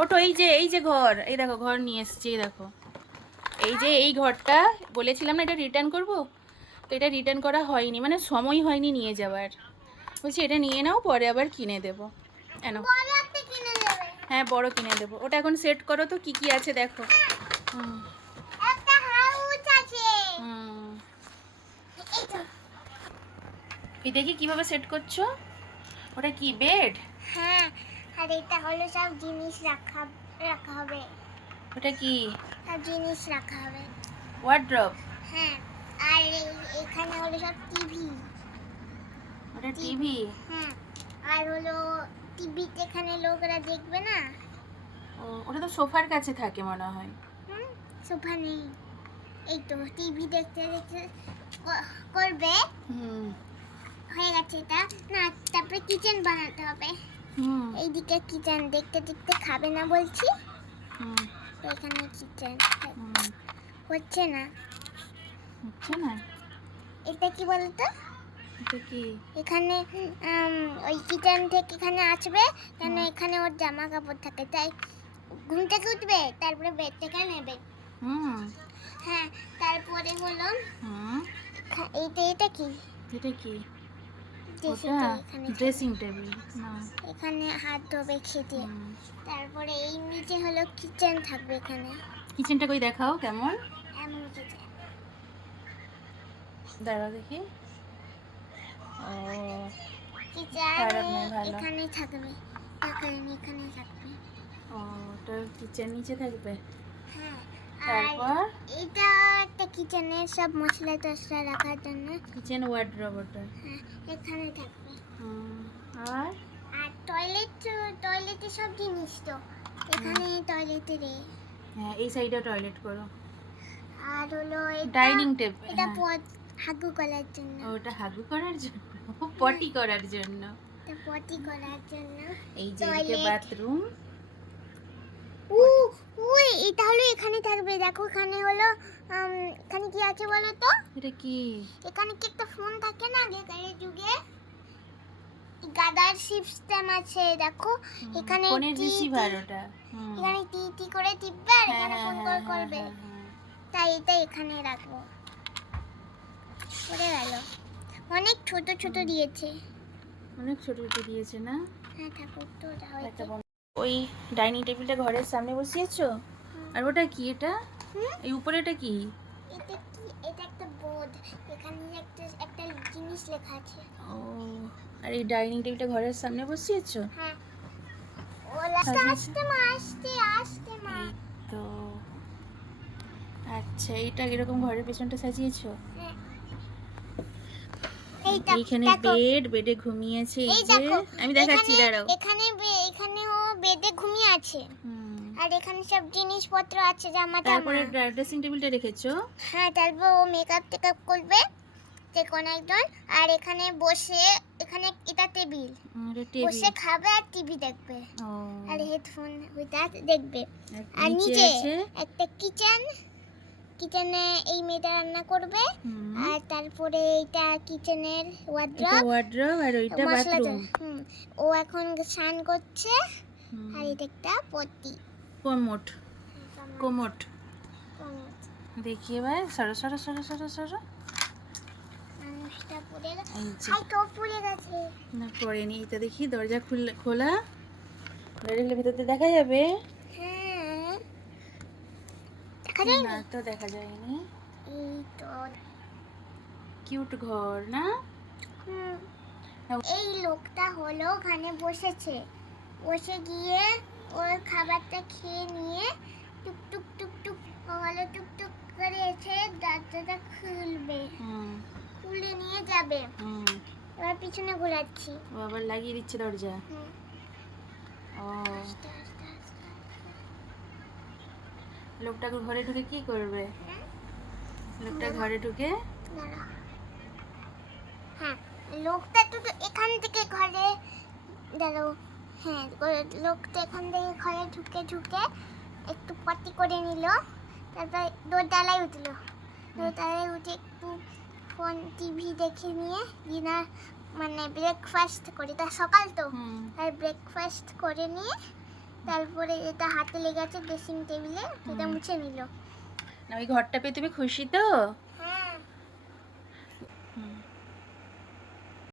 ওটো এই যে ঘর, এই দেখো ঘর নিয়ে এসেছি, এই দেখো এই ঘরটা বলেছিলাম না এটা রিটার্ন করব, তো এটা রিটার্ন করা হয়নি, মানে সময় হয়নি নিয়ে যাওয়ার। বলছি এটা নিয়ে নাও, পরে আবার কিনে দেবো। এনো, হ্যাঁ বড় কিনে দেবো। ওটা এখন সেট করো তো কি কি আছে দেখো। হুম হুম, এই দেখি কিভাবে সেট করছো। ওটা কি বেড? হ্যাঁ, আর এটা হলো সব জিনিস রাখা রাখা হবে। ওটা কি? সব জিনিস রাখা হবে। ওয়ার্ড্রব? হ্যাঁ, আর এখানে হলো সব টিভি। ওটা টিভি? হ্যাঁ, আর হলো টিভিতে এখানে লোকরা দেখবে না। ও, ওটা তো সোফার কাছে থাকে মনে হয়। সোফা নেই, এই তো টিভি দেখতে দেখতে করবে। হয়ে গেছে এটা না, তারপরে কিচেন বানাতে হবে। এইদিকে কিচেন দেখতে দেখতে খাবে না বলছি। তো এখানে কিচেন হচ্ছে না। এটা কি বলতো? এটা কি? এখানে ওই কিচেন থেকে এখানে আসবে, কেন এখানে ওর জামা কাপড় থাকে, তাই ঘুম থেকে উঠবে, তারপরে বেড থেকে নেবে। হ্যাঁ, তারপরে হলো এটা কি? এটা কি? এখানে ড্রেসিং টেবিল না, এখানে হাত ধোবে খেতে। তারপরে এই নিচে হলো কিচেন থাকবে এখানে। কিচেনটা কই দেখাও কেমন। এমন কিচেন দাঁড়াও দেখি। ও, কিচেন এখানে থাকবে, এখানে থাকবে। ও, ওটা কিচেন নিচে থাকবে। হ্যাঁ, তারপর এটা একটা কিচেনে সব মশলা টসলা রাখার জন্য কিচেন ওয়ার্ডরোব ওটা। হ্যাঁ, এখানে থাকবে। আর আর টয়লেটে সব জিনিস তো এখানে টয়লেটে রে। হ্যাঁ, এই সাইডে টয়লেট করো। আর হলো ডাইনিং টেবিল, এটা হাগু করার জন্য। ওটা হাগু করার জন্য, পটি করার জন্য। এটা পটি করার জন্য। এই যে এদিকে বাথরুম। ওই এটা হলো এখানে থাকবে, দেখো এখানে হলো এখানে কি আছে বলো তো? এটা কি? এখানে কি একটা ফোন থাকে না আগেকার যুগে, গাদার সিস্টেম আছে দেখো এখানে। ফোনের রিসিভার ওটা। এখানে টি করে টিপবে আর এখানে ফোন কল করবে। তাই এটা এখানে রাখবো। পড়ে গেল। অনেক ছোট ছোট দিয়েছে। অনেক ছোট ছোট দিয়েছে না? হ্যাঁ, ঠাকুর তো হয়েছে। ওই ডাইনিং টেবিলটা ঘরের সামনে বসিয়েছো? আর ওটা কি? এটা এই উপরে এটা কি? এটা কি? এটা একটা বোর্ড, এখানে একটা জিনিস লেখা আছে। ও, আর এই ডাইনিং টেবিলটা ঘরের সামনে বসিয়েছো? হ্যাঁ, আস্তে মা। তো আচ্ছা, এটা এরকম ঘরের পেছনটা সাজিয়েছো? এইখানে বেডে ঘুমিয়েছে। এই যে আমি দেখাচ্ছি, দাঁড়াও। এখানে ও বেডে ঘুমিয়ে আছে। আর এখানে সব জিনিসপত্র আছে, জামা টামা। তারপরে ড্রেসিং টেবিলটা রেখেছো? হ্যাঁ, তারপর ও মেকআপ টেকআপ করবে যে কোন একজন। আর এখানে বসে, এখানে এটা টেবিল, বসে খাবে আর টিভি দেখবে। আর হেডফোন ওইটা দেখবে। আর নিচে একটা কিচেনে এই মেয়েটা রান্না করবে। আর তারপরে এইটা কিচেনের ওয়ার্ড্রব আর ওইটা বাথরুম। ও এখন স্নান করছে। আর এটা একটা পটি, কোমোট। দেখি এবার সরো সরো সরো সরো সরো। মানুষটা পড়ে গেছে। তো পড়ে গেছে না, পড়েনি। এটা দেখি দরজা খোলা, দরজার ভিতরে দেখা যাবে। হ্যাঁ, দেখা যায় না তো, দেখা যায়নি। এই তো কিউট ঘর না? এই লোকটা হলো ওখানে বসে গিয়ে ওর খাবারটা খেয়ে নিয়ে টুক টুক টুক টুক হলো টুক করে এসে দরজাটা খুলে নিয়ে যাবে। এবার পিছনে ঘোরাচ্ছি, ও আবার লাগিয়ে দিচ্ছে দরজা। ও, লোকটা ঘরে ঢুকে কি করবে? লোকটা ঘরে ঢুকে হ্যাঁ, লোকটা তো এখান থেকে ঘরে দাঁড়াও। হ্যাঁ, লোকটা এখান থেকে ঘরে ঢুকে একটু পটি করে নিল। তারপর দোতলায় উঠলো। দোতলায় উঠে একটু ফোন টিভি দেখে নিয়ে ডিনার মানে ব্রেকফাস্ট করে, তা সকাল তো, আর ব্রেকফাস্ট করে নিয়ে তারপরে এটা হাতে লেগেছে ড্রেসিং টেবিলে, এটা মুছে নিল। না ওই ঘরটা পেয়ে তুমি খুশি তো? হ্যাঁ। হুম।